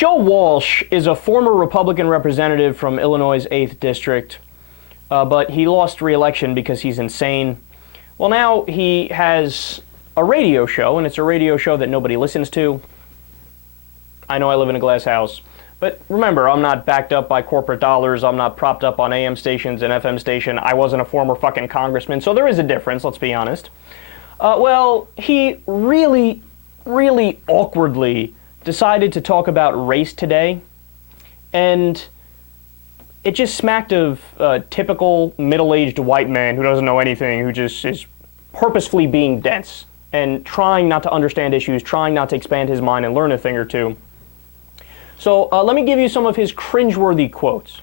Joe Walsh is a former Republican representative from Illinois' 8th District, but he lost re-election because he's insane. Well, now he has a radio show, and it's a radio show that nobody listens to. I know I live in a glass house, but remember, I'm not backed up by corporate dollars. I'm not propped up on AM stations and FM station. I wasn't a former fucking congressman, so there is a difference, let's be honest. Well, he really, really awkwardly decided to talk about race today, and it just smacked of a typical middle-aged white man who doesn't know anything, who just is purposefully being dense and trying not to understand issues, trying not to expand his mind and learn a thing or two. So let me give you some of his cringeworthy quotes.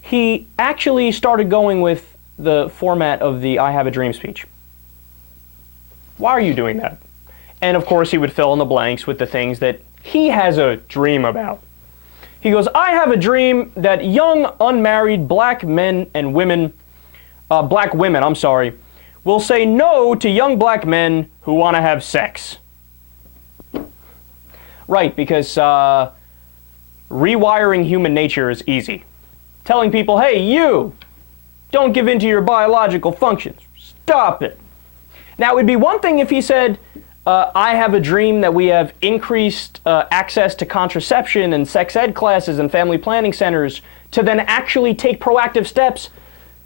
He actually started going with the format of the I Have a Dream speech. Why are you doing that? And of course he would fill in the blanks with the things that he has a dream about. He goes, I have a dream that young, unmarried black men and women, black women, will say no to young black men who want to have sex. Right, because rewiring human nature is easy. Telling people, hey, you, don't give in to your biological functions. Stop it. Now, it would be one thing if he said, I have a dream that we have increased access to contraception and sex ed classes and family planning centers to then actually take proactive steps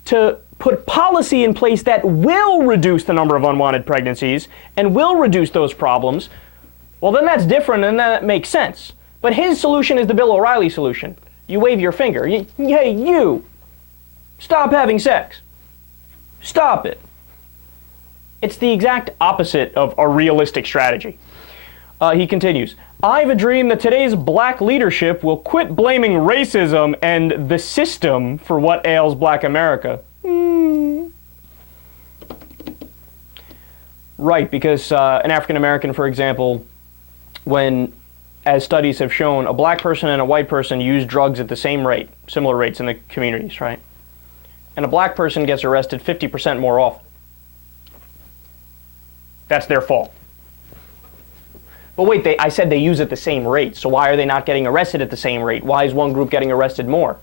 to put policy in place that will reduce the number of unwanted pregnancies and will reduce those problems. Well, then that's different and that makes sense. But his solution is the Bill O'Reilly solution. You wave your finger. Hey, you, stop having sex. Stop it. It's the exact opposite of a realistic strategy. He continues, I have a dream that today's black leadership will quit blaming racism and the system for what ails black America. Right, because an African American, for example, when, as studies have shown, a black person and a white person use drugs at the same rate, similar rates in the communities, right? And a black person gets arrested 50% more often. That's their fault. But wait, I said they use at the same rate, so why are they not getting arrested at the same rate? Why is one group getting arrested more?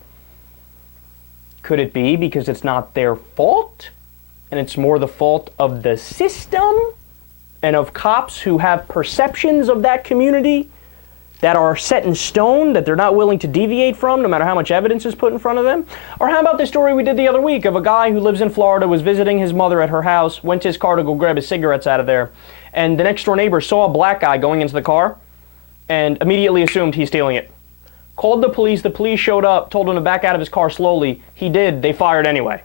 Could it be because it's not their fault, and it's more the fault of the system and of cops who have perceptions of that community that are set in stone, that they're not willing to deviate from, no matter how much evidence is put in front of them? Or how about the story we did the other week of a guy who lives in Florida, was visiting his mother at her house, went to his car to go grab his cigarettes out of there, and the next door neighbor saw a black guy going into the car and immediately assumed he's stealing it. Called the police showed up, told him to back out of his car slowly. He did, they fired anyway.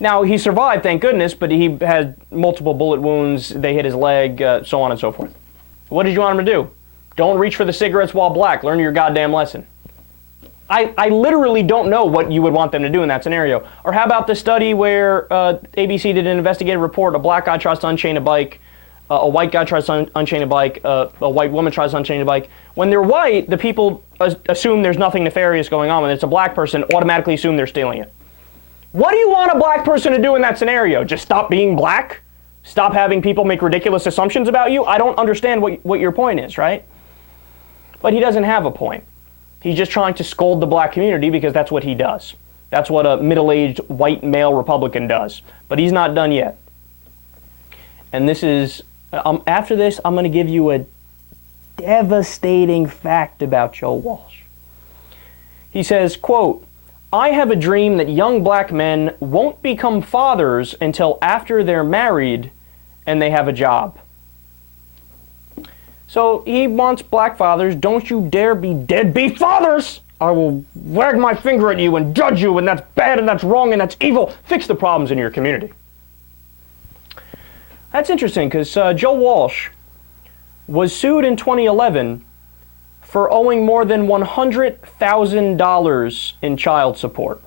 Now, he survived, thank goodness, but he had multiple bullet wounds, they hit his leg, so on and so forth. What did you want him to do? Don't reach for the cigarettes while black. Learn your goddamn lesson. I literally don't know what you would want them to do in that scenario. Or how about the study where ABC did an investigative report, a black guy tries to unchain a bike, a white guy tries to unchain a bike, a white woman tries to unchain a bike. When they're white, the people assume there's nothing nefarious going on. When it's a black person, automatically assume they're stealing it. What do you want a black person to do in that scenario? Just stop being black? Stop having people make ridiculous assumptions about you? I don't understand what your point is, right? But he doesn't have a point. He's just trying to scold the black community because that's what he does. That's what a middle-aged white male Republican does. But he's not done yet. And this is, after this, I'm going to give you a devastating fact about Joe Walsh. He says, quote, I have a dream that young black men won't become fathers until after they're married and they have a job. So he wants black fathers. Don't you dare be deadbeat fathers! I will wag my finger at you and judge you, and that's bad and that's wrong and that's evil. Fix the problems in your community. That's interesting because Joe Walsh was sued in 2011 for owing more than $100,000 in child support.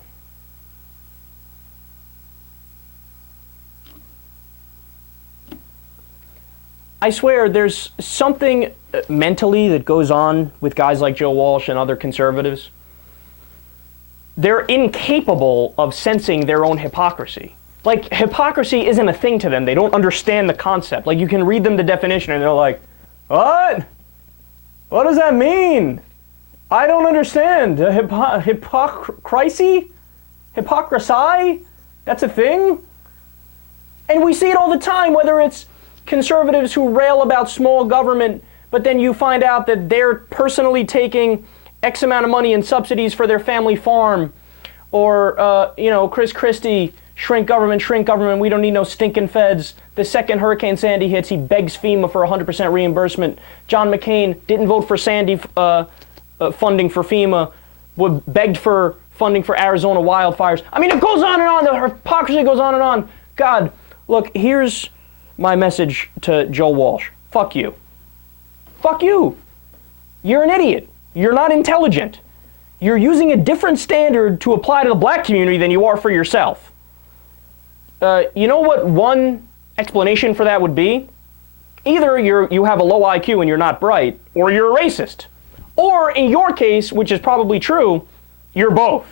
I swear there's something mentally that goes on with guys like Joe Walsh and other conservatives. They're incapable of sensing their own hypocrisy. Like, hypocrisy isn't a thing to them. They don't understand the concept. Like, you can read them the definition and they're like, what? What does that mean? I don't understand. Hypocrisy? Hypocrisy? That's a thing? And we see it all the time, whether it's conservatives who rail about small government, but then you find out that they're personally taking X amount of money in subsidies for their family farm, or, Chris Christie, shrink government, we don't need no stinking feds. The second Hurricane Sandy hits, he begs FEMA for 100% reimbursement. John McCain didn't vote for Sandy funding for FEMA, begged for funding for Arizona wildfires. I mean, it goes on and on. The hypocrisy goes on and on. God, look, here's my message to Joe Walsh. Fuck you. Fuck you. You're an idiot. You're not intelligent. You're using a different standard to apply to the black community than you are for yourself. You know what one explanation for that would be? Either you have a low IQ and you're not bright, or you're a racist. Or in your case, which is probably true, you're both.